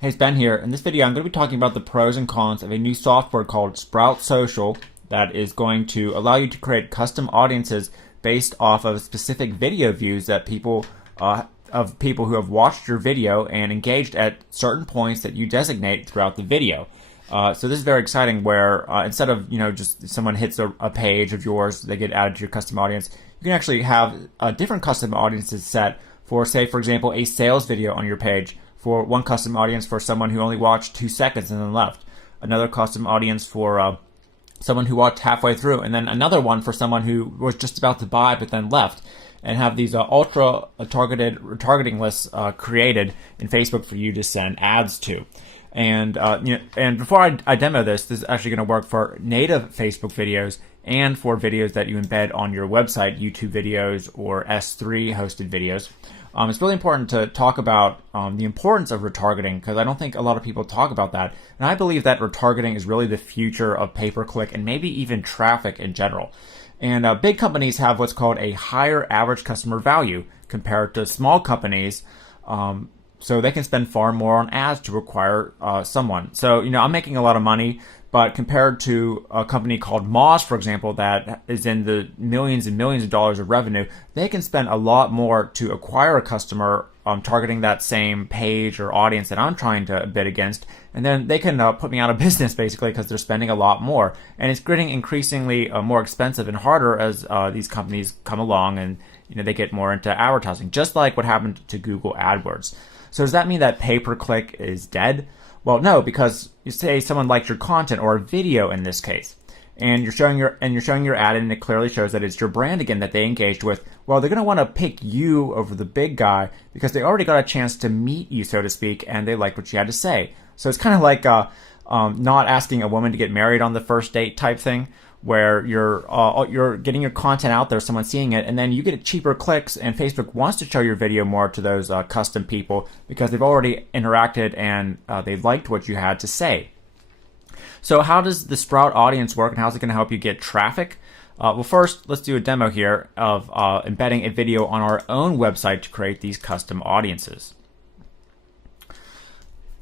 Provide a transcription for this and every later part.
Hey, it's Ben here. In this video, I'm going to be talking about the pros and cons of a new software called Sprout Social that is going to allow you to create custom audiences based off of specific video views that people who have watched your video and engaged at certain points that you designate throughout the video. So this is very exciting where instead of just someone hits a page of yours, they get added to your custom audience, you can actually have different custom audiences set for, say, for example, a sales video on your page, for one custom audience for someone who only watched 2 seconds and then left, another custom audience for someone who watched halfway through, and then another one for someone who was just about to buy but then left, and have these ultra targeted retargeting lists created in Facebook for you to send ads to. And and before I demo this is actually going to work for native Facebook videos and for videos that you embed on your website, YouTube videos or S3 hosted videos. It's really important to talk about the importance of retargeting, because I don't think a lot of people talk about that. And I believe that retargeting is really the future of pay-per-click and maybe even traffic in general. And big companies have what's called a higher average customer value compared to small companies. So they can spend far more on ads to acquire someone. So, I'm making a lot of money, but compared to a company called Moz, for example, that is in the millions and millions of dollars of revenue, they can spend a lot more to acquire a customer targeting that same page or audience that I'm trying to bid against. And then they can put me out of business, basically, because they're spending a lot more. And it's getting increasingly more expensive and harder as these companies come along and they get more into advertising, just like what happened to Google AdWords. So does that mean that pay-per-click is dead? Well, no, because you say someone liked your content or a video in this case, and you're showing your ad, and it clearly shows that it's your brand again that they engaged with. Well, they're going to want to pick you over the big guy because they already got a chance to meet you, so to speak, and they liked what you had to say. So it's kind of like not asking a woman to get married on the first date type thing, where you're getting your content out there, someone's seeing it, and then you get cheaper clicks, and Facebook wants to show your video more to those custom people because they've already interacted and they liked what you had to say. So how does the Sprout audience work, and how's it going to help you get traffic? Well, first, let's do a demo here of embedding a video on our own website to create these custom audiences.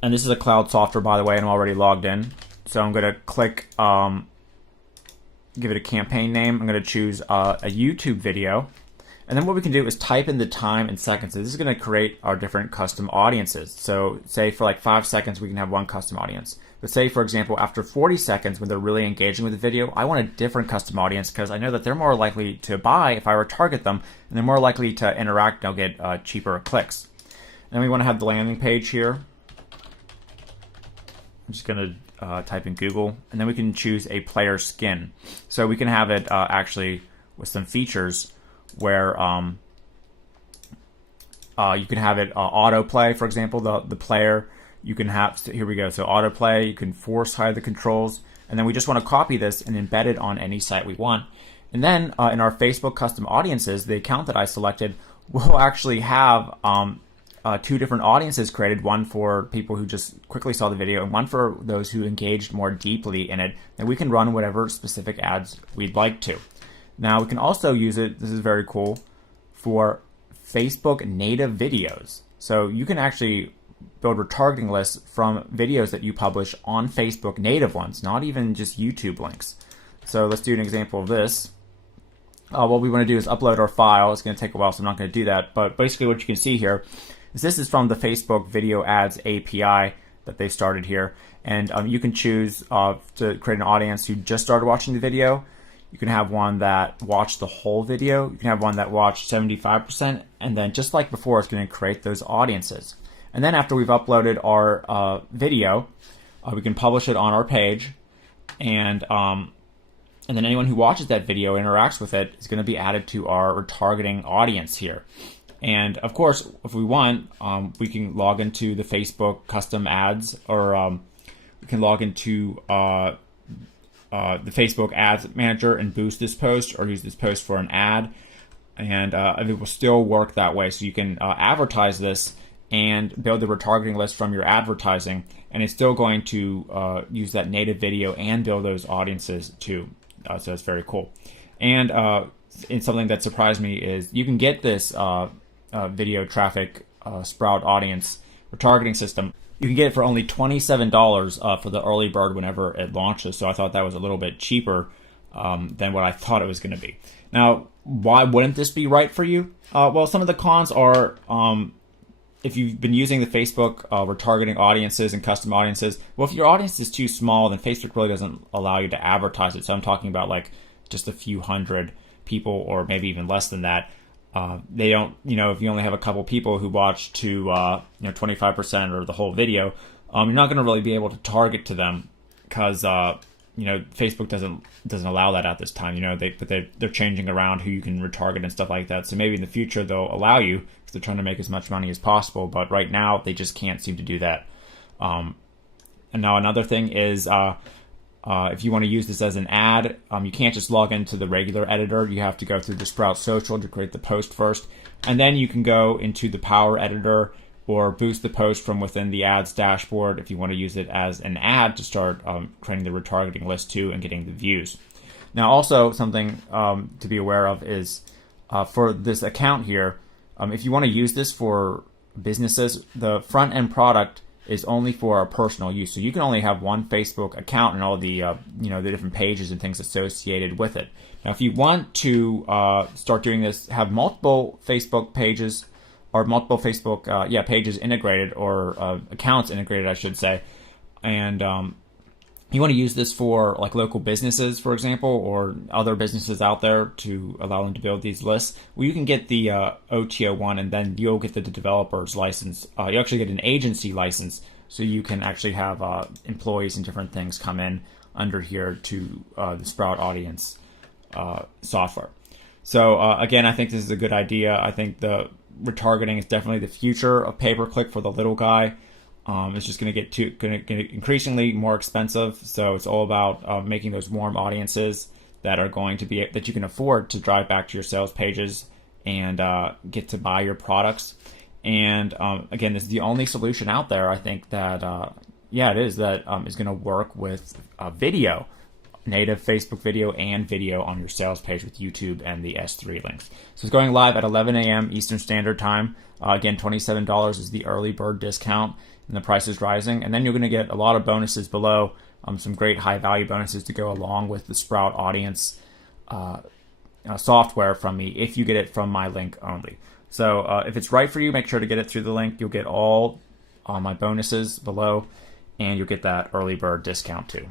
And this is a cloud software, by the way, and I'm already logged in. So I'm going to click give it a campaign name. I'm going to choose a YouTube video. And then what we can do is type in the time in seconds. So this is going to create our different custom audiences. So say for like 5 seconds, we can have one custom audience. But say, for example, after 40 seconds, when they're really engaging with the video, I want a different custom audience because I know that they're more likely to buy if I retarget them, and they're more likely to interact and they'll get cheaper clicks. And then we want to have the landing page here. I'm just going to type in Google, and then we can choose a player skin. So we can have it actually with some features where you can have it autoplay, for example, the player. You can have, here we go, so autoplay, you can force hide the controls, and then we just want to copy this and embed it on any site we want. And then in our Facebook custom audiences, the account that I selected will actually have 2 different audiences created, one for people who just quickly saw the video and one for those who engaged more deeply in it, and we can run whatever specific ads we'd like to. Now we can also use it, this is very cool, for Facebook native videos. So you can actually build retargeting lists from videos that you publish on Facebook, native ones, not even just YouTube links. So let's do an example of this. What we want to do is upload our file. It's going to take a while, so I'm not going to do that. But basically what you can see here is this is from the Facebook Video Ads API that they started here. And you can choose to create an audience who just started watching the video. You can have one that watched the whole video. You can have one that watched 75%. And then just like before, it's going to create those audiences. And then after we've uploaded our video, we can publish it on our page. And then anyone who watches that video, interacts with it, is going to be added to our retargeting audience here. And of course, if we want, we can log into the Facebook custom ads, or we can log into the Facebook Ads Manager and boost this post, or use this post for an ad. And it will still work that way. So you can advertise this and build the retargeting list from your advertising, and it's still going to use that native video and build those audiences too. So it's very cool. And something that surprised me is you can get this video traffic Sprout audience retargeting system You can get it for only $27 for the early bird whenever it launches. So I thought that was a little bit cheaper than what I thought it was going to be. Now, why wouldn't this be right for you? Well, some of the cons are if you've been using the Facebook retargeting audiences and custom audiences. Well, if your audience is too small, then Facebook really doesn't allow you to advertise it. So I'm talking about like just a few hundred people, or maybe even less than that. They don't, if you only have a couple people who watch to 25% or the whole video, you're not going to really be able to target to them because Facebook doesn't allow that at this time. They're changing around who you can retarget and stuff like that. So maybe in the future they'll allow you because they're trying to make as much money as possible. But right now they just can't seem to do that. And now another thing is if you want to use this as an ad, you can't just log into the regular editor. You have to go through the Sprout Social to create the post first. And then you can go into the Power Editor or boost the post from within the ads dashboard if you want to use it as an ad to start creating the retargeting list too and getting the views. Now also something to be aware of is for this account here, if you want to use this for businesses, the front end product is only for our personal use. So you can only have one Facebook account and all the the different pages and things associated with it. Now, if you want to start doing this, have multiple Facebook pages or multiple Facebook pages integrated, or accounts integrated, I should say, and you want to use this for like local businesses, for example, or other businesses out there to allow them to build these lists, well, you can get the OTO one, and then you'll get the developer's license. You actually get an agency license, so you can actually have employees and different things come in under here to the Sprout Audience software. So again, I think this is a good idea. I think the retargeting is definitely the future of pay-per-click for the little guy. It's just going to get increasingly more expensive. So it's all about making those warm audiences that are going to be that you can afford to drive back to your sales pages and get to buy your products. And again, this is the only solution out there, I think, that it is that is going to work with video, native Facebook video and video on your sales page with YouTube and the S3 links. So it's going live at 11 a.m. Eastern Standard Time. Again, $27 is the early bird discount, and the price is rising. And then you're going to get a lot of bonuses below, some great high value bonuses to go along with the Sprout Audience software from me if you get it from my link only. So if it's right for you, make sure to get it through the link. You'll get all my bonuses below, and you'll get that early bird discount too.